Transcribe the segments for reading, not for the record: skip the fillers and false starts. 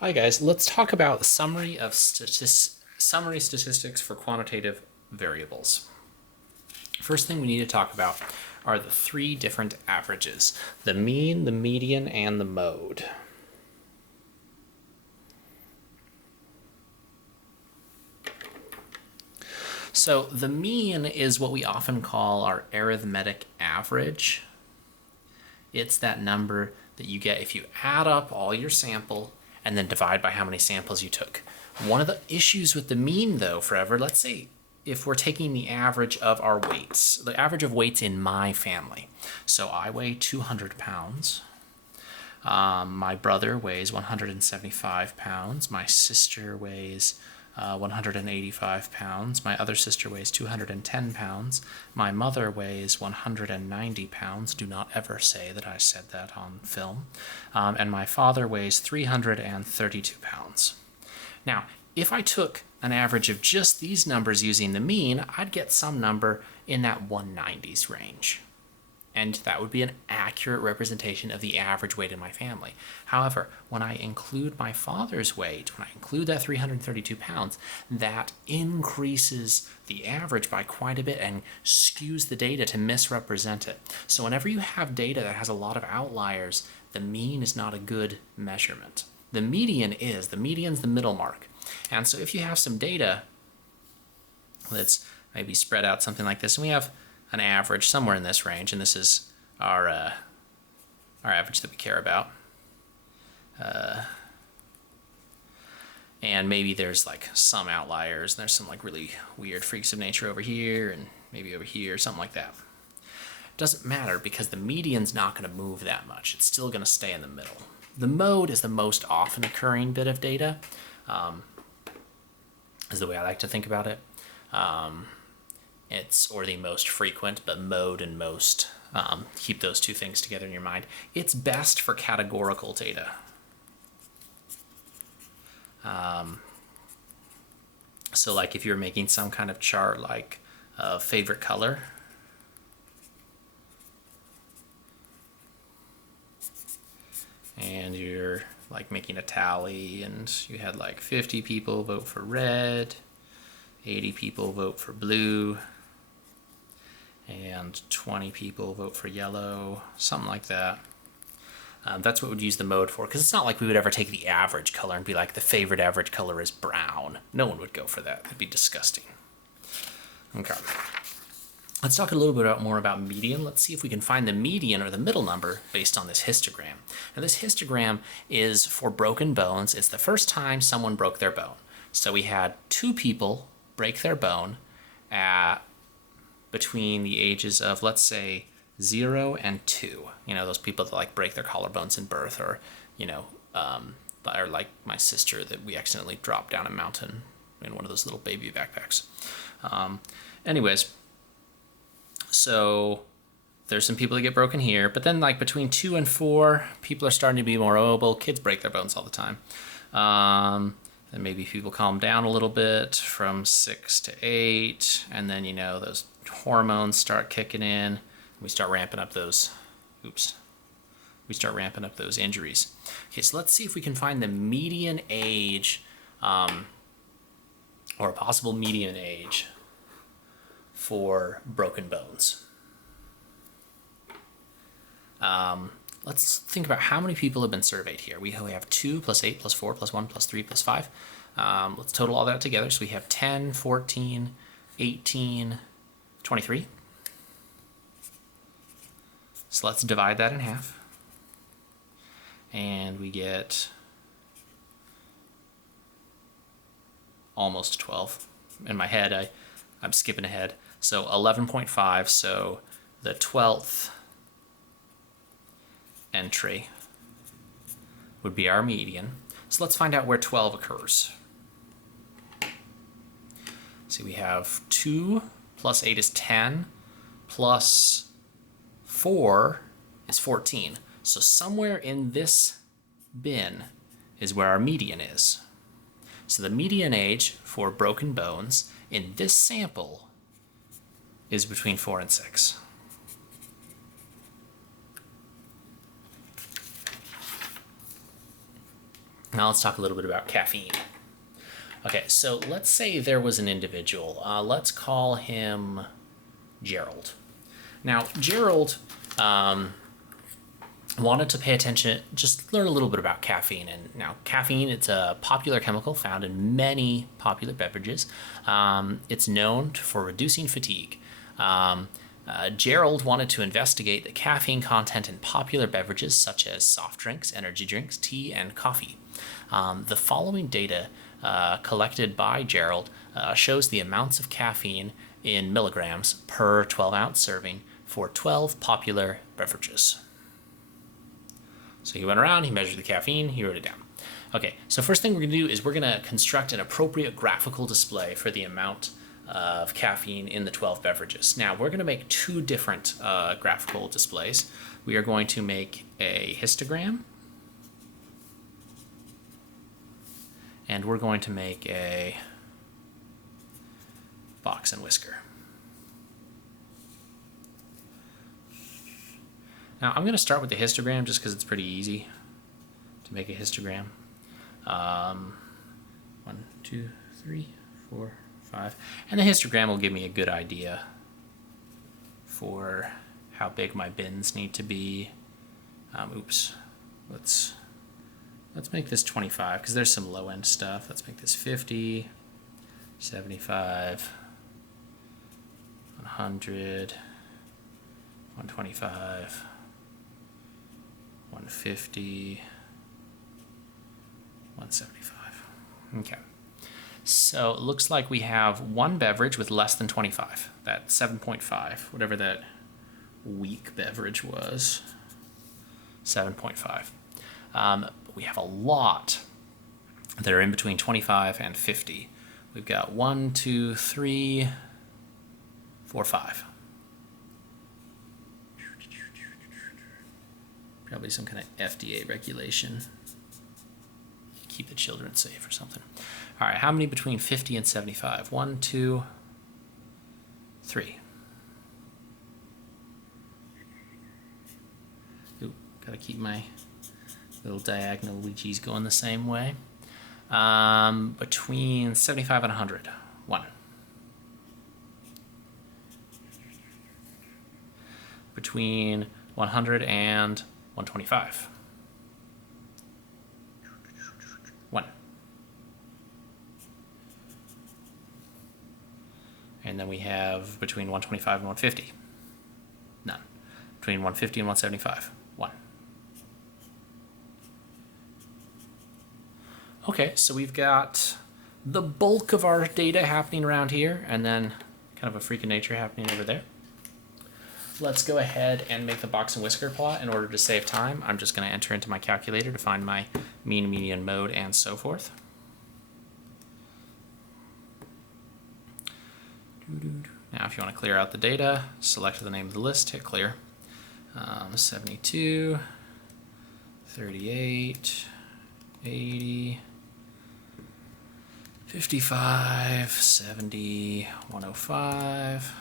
Hi guys, let's talk about summary statistics for quantitative variables. First thing we need to talk about are the three different averages: the mean, the median, and the mode. So the mean is what we often call our arithmetic average. It's that number that you get if you add up all your sample and then divide by how many samples you took. One of the issues with the mean, though, forever, let's say if we're taking the average of our weights, the average of weights in my family. So I weigh 200 pounds. My brother weighs 175 pounds. My sister weighs 185 pounds. My other sister weighs 210 pounds. My mother weighs 190 pounds. Do not ever say that I said that on film. And my father weighs 332 pounds. Now, if I took an average of just these numbers using the mean, I'd get some number in that 190s range. And that would be an accurate representation of the average weight in my family. However, when I include my father's weight, when I include that 332 pounds, that increases the average by quite a bit and skews the data to misrepresent it. So whenever you have data that has a lot of outliers, the mean is not a good measurement. The median is. The median's the middle mark. And so if you have some data that's maybe spread out something like this, and we have an average somewhere in this range, and this is our average that we care about. And maybe there's like some outliers, and there's some like really weird freaks of nature over here, and maybe over here, something like that. Doesn't matter because the median's not going to move that much. It's still going to stay in the middle. The mode is the most often occurring bit of data, is the way I like to think about it. Or the most frequent, but mode and most, keep those two things together in your mind. It's best for categorical data. So like if you're making some kind of chart like favorite color, and you're like making a tally, and you had like 50 people vote for red, 80 people vote for blue, and 20 people vote for yellow, something like that. That's what we'd use the mode for, because it's not like we would ever take the average color and be like, the favorite average color is brown. No one would go for that. That'd be disgusting. Okay. Let's talk a little bit more about median. Let's see if we can find the median or the middle number based on this histogram. Now this histogram is for broken bones. It's the first time someone broke their bone. So we had two people break their bone at between the ages of, let's say, 0 and 2. You know, those people that like break their collarbones in birth, or, you know, or like my sister that we accidentally dropped down a mountain in one of those little baby backpacks. Anyways, so there's some people that get broken here, but then like between 2 and 4, people are starting to be more mobile. Kids break their bones all the time. And maybe people calm down a little bit from 6 to 8, and then, you know, those hormones start kicking in. We start ramping up those, we start ramping up those injuries. Okay, so let's see if we can find the median age, or a possible median age for broken bones. Let's think about how many people have been surveyed here. We have 2 plus 8 plus 4 plus 1 plus 3 plus 5. Let's total all that together. So we have 10, 14, 18, 23. So let's divide that in half. And we get almost 12. In my head, I'm skipping ahead. So 11.5, so the 12th entry would be our median. So let's find out where 12 occurs. See, we have 2 plus 8 is 10, plus 4 is 14. So somewhere in this bin is where our median is. So the median age for broken bones in this sample is between 4 and 6. Now let's talk a little bit about caffeine. Okay, so let's say there was an individual. Let's call him Gerald. Now, Gerald wanted to pay attention, just learn a little bit about caffeine. And now, caffeine, it's a popular chemical found in many popular beverages. It's known for reducing fatigue. Gerald wanted to investigate the caffeine content in popular beverages such as soft drinks, energy drinks, tea, and coffee. The following data collected by Gerald shows the amounts of caffeine in milligrams per 12-ounce serving for 12 popular beverages. So he went around, he measured the caffeine, he wrote it down. Okay, so first thing we're going to do is we're going to construct an appropriate graphical display for the amount of caffeine in the 12 beverages. Now, we're going to make two different graphical displays. We are going to make a histogram, and we're going to make a box and whisker. Now, I'm going to start with the histogram just because it's pretty easy to make a histogram. 1, 2, 3, 4, 5. And the histogram will give me a good idea for how big my bins need to be. Oops. Let's make this 25 because there's some low-end stuff. Let's make this 50, 75, 100, 125, 150, 175. Okay. So it looks like we have one beverage with less than 25. That's 7.5, whatever that weak beverage was. 7.5. But we have a lot that are in between 25 and 50. We've got 1, 2, 3, 4, 5. Probably some kind of FDA regulation. Keep the children safe or something. All right, how many between 50 and 75? 1, 2, 3. Ooh, gotta keep my little diagonal Ouija's going the same way. Between 75 and 100. 1. Between 100 and 125. 1. And then we have between 125 and 150. None. Between 150 and 175. 1. Okay, so we've got the bulk of our data happening around here, and then kind of a freak of nature happening over there. Let's go ahead and make the box and whisker plot. In order to save time, I'm just going to enter into my calculator to find my mean, median, mode, and so forth. Now, if you want to clear out the data, select the name of the list, hit clear. 72, 38, 80, 55, 70, 105,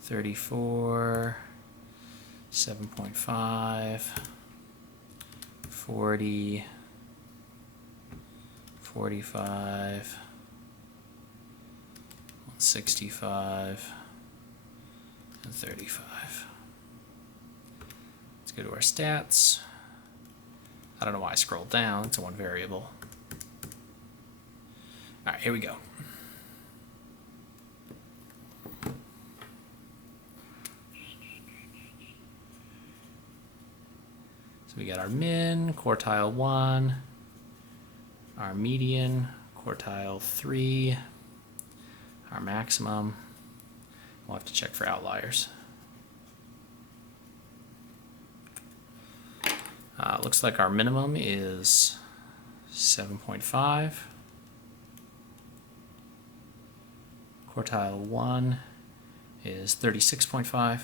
34, 7.5, 40, 45, 165, and 35. Let's go to our stats. I don't know why I scrolled down, it's a one variable. All right, here we go. So we got our min, quartile 1, our median, quartile 3, our maximum. We'll have to check for outliers. Looks like our minimum is 7.5. Quartile 1 is 36.5.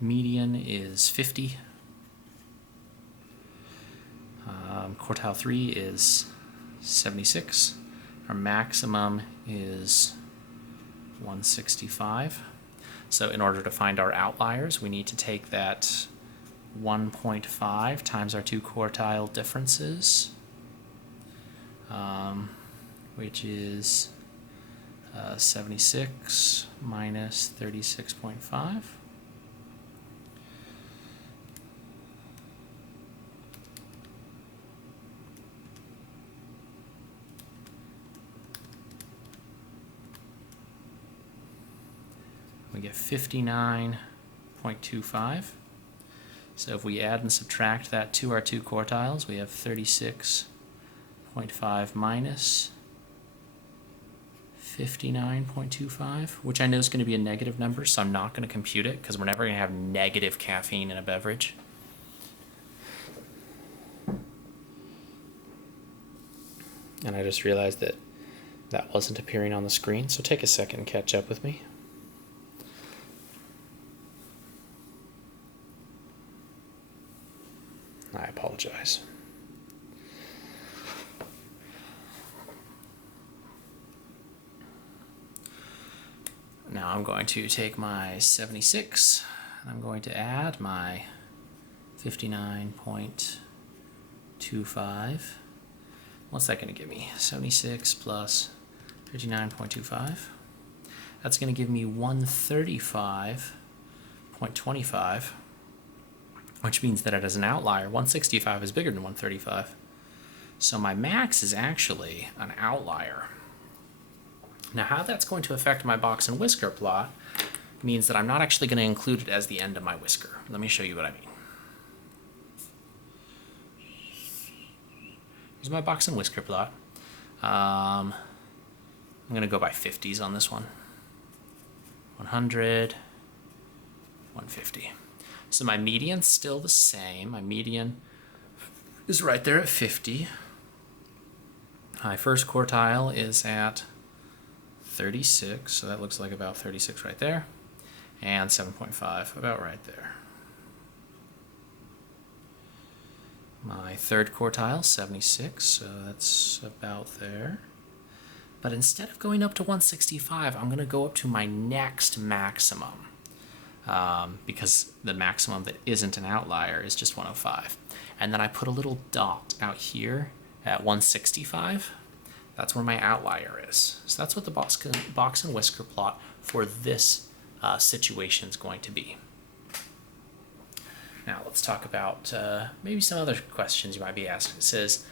Median is 50. Quartile 3 is 76. Our maximum is 165. So in order to find our outliers, we need to take that 1.5 times our two quartile differences, which is 76 minus 36.5. We get 59.25. So if we add and subtract that to our two quartiles, we have 36.5 minus 59.25, which I know is going to be a negative number, so I'm not going to compute it because we're never going to have negative caffeine in a beverage. And I just realized that that wasn't appearing on the screen, so take a second and catch up with me. I apologize. Now I'm going to take my 76 and I'm going to add my 59.25. What's that going to give me? 76 plus 59.25. That's going to give me 135.25, which means that it has an outlier. 165 is bigger than 135. So my max is actually an outlier. Now how that's going to affect my box and whisker plot means that I'm not actually going to include it as the end of my whisker. Let me show you what I mean. Here's my box and whisker plot. I'm going to go by 50s on this one. 100, 150. So my median's still the same. My median is right there at 50. My first quartile is at 36, so that looks like about 36 right there. And 7.5, about right there. My third quartile, 76, so that's about there. But instead of going up to 165, I'm going to go up to my next maximum. Because the maximum that isn't an outlier is just 105. And then I put a little dot out here at 165. That's where my outlier is. So that's what the box and whisker plot for this situation is going to be. Now let's talk about maybe some other questions you might be asked. It says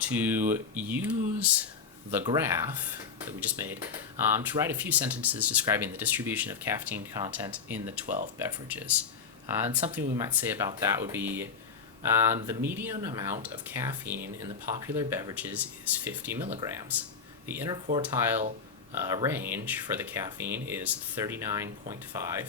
to use the graph that we just made to write a few sentences describing the distribution of caffeine content in the 12 beverages. And something we might say about that would be the median amount of caffeine in the popular beverages is 50 milligrams. The interquartile range for the caffeine is 39.5.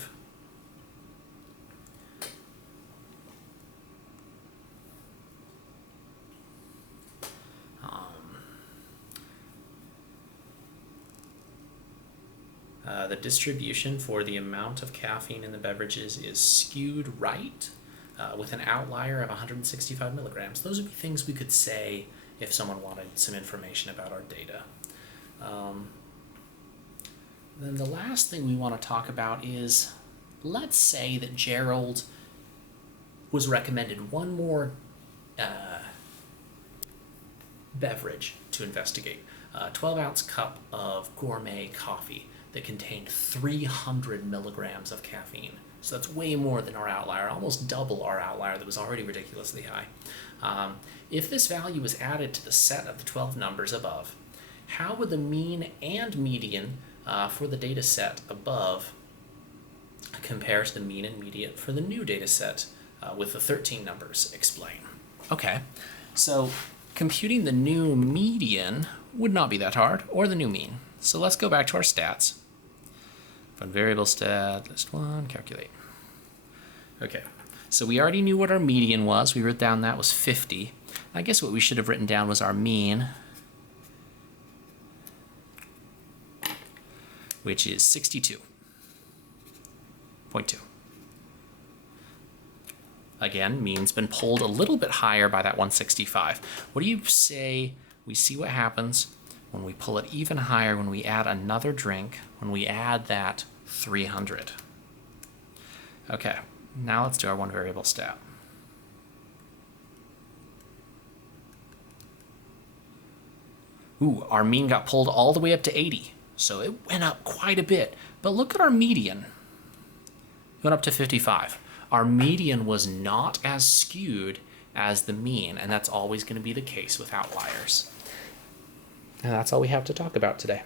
The distribution for the amount of caffeine in the beverages is skewed right, with an outlier of 165 milligrams. Those would be things we could say if someone wanted some information about our data. Then the last thing we want to talk about is, let's say that Gerald was recommended one more beverage to investigate. A 12-ounce cup of gourmet coffee that contained 300 milligrams of caffeine. So that's way more than our outlier, almost double our outlier that was already ridiculously high. If this value was added to the set of the 12 numbers above, how would the mean and median for the data set above compare to the mean and median for the new data set with the 13 numbers? Explain. Okay, so computing the new median would not be that hard, or the new mean. So let's go back to our stats. Fun variable stat, list 1, calculate. Okay, so we already knew what our median was. We wrote down that was 50. I guess what we should have written down was our mean, which is 62.2. Again, mean's been pulled a little bit higher by that 165. What do you say we see what happens when we pull it even higher, when we add another drink, when we add that 300? Okay, now let's do our one variable stat. Ooh, our mean got pulled all the way up to 80, so it went up quite a bit. But look at our median. It went up to 55. Our median was not as skewed as the mean, and that's always going to be the case with outliers. And that's all we have to talk about today.